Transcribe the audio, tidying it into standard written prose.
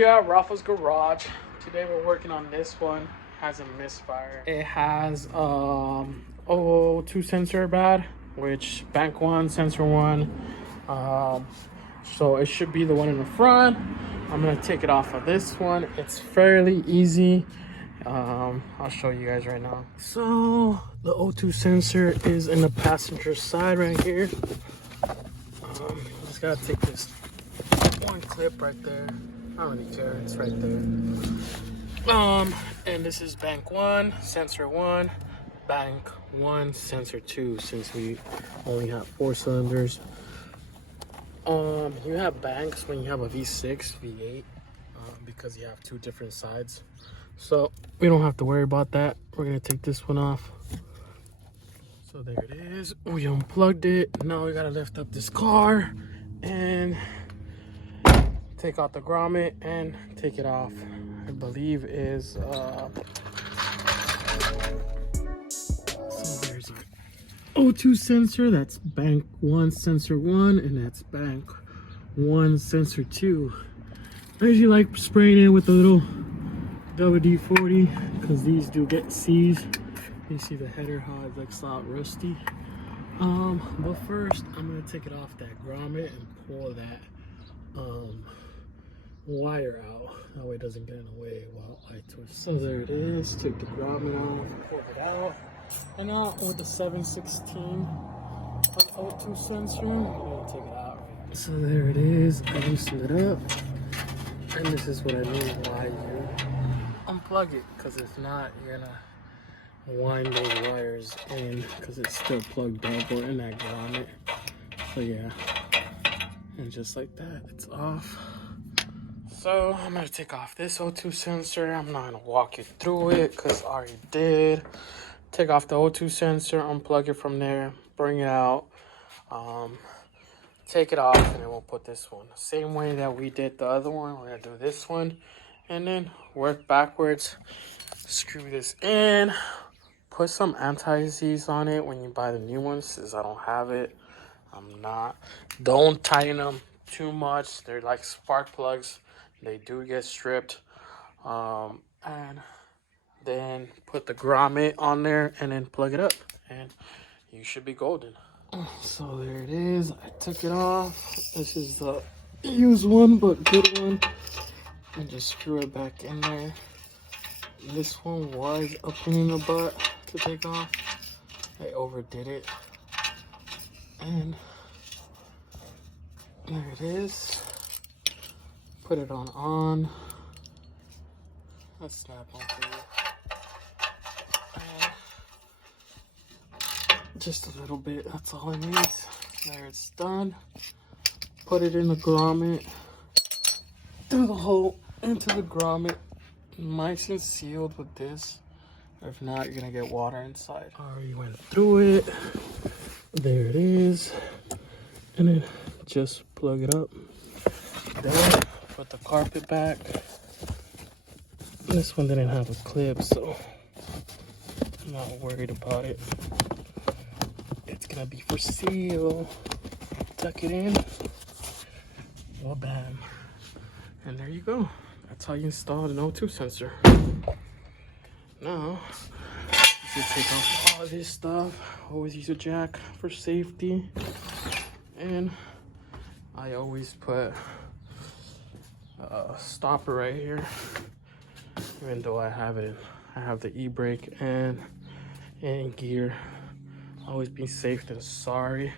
here at Rafa's Garage. Today we're working on this one. Has a misfire. It has 002 sensor bad, which bank one, sensor one. So it should be the one in the front. I'm gonna take it off of this one. It's fairly easy. I'll show you guys right now. So the O2 sensor is in the passenger side right here. Just gotta take this one clip right there. I don't really care, it's right there. And this is bank one, sensor one, bank one, sensor two, since we only have 4 cylinders. You have banks when you have a V6, V8, because you have 2 different sides. So we don't have to worry about that. We're gonna take this one off. So there it is. We unplugged it. Now we gotta lift up this car and take out the grommet and take it off. I believe is so there's our O2 sensor. That's bank one, sensor one, and that's bank one, sensor two. I usually like spraying it with a little WD-40 because these do get seized. You see the header, how it looks out rusty. But first I'm gonna take it off that grommet and pull that wire out. That way it doesn't get in the way while I twist. So there it is. Took the grommet off, pulled it out. And now with the 716 O2 sensor, I'm gonna take it out. So there it is. I loosened it up. And this is what I mean why you unplug it, because if not, you're gonna wind those wires in because it's still plugged up or in that grommet. So yeah, and just like that, it's off. So I'm gonna take off this O2 sensor. I'm not gonna walk you through it because I already did. Take off the O2 sensor, unplug it from there, bring it out, take it off, and then we'll put this one the same way that we did the other one. We're gonna do this one and then work backwards. Screw this in. Put some anti-seize on it when you buy the new ones, since I don't have it. Don't tighten them too much. They're like spark plugs. They do get stripped. And then put the grommet on there and then plug it up. And you should be golden. So there it is. I took it off. This is the used one, but good one. And just screw it back in there. This one was a pain in the butt to take off. I overdid it. And there it is. Put it on. Let's snap onto it. And just a little bit, that's all it needs. There, it's done. Put it in the grommet. Through the hole into the grommet. Nice and sealed with this. If not, you're gonna get water inside. Already went through it. There it is. And then just plug it up. There, put the carpet back. This one didn't have a clip, so I'm not worried about it. It's gonna be for seal. Tuck it in. Well, bam. And there you go. That's how you install an O2 sensor. Now, you take off all this stuff. Always use a jack for safety. And I always put a stopper right here. Even though I have the e-brake and in gear. Always be safe than sorry.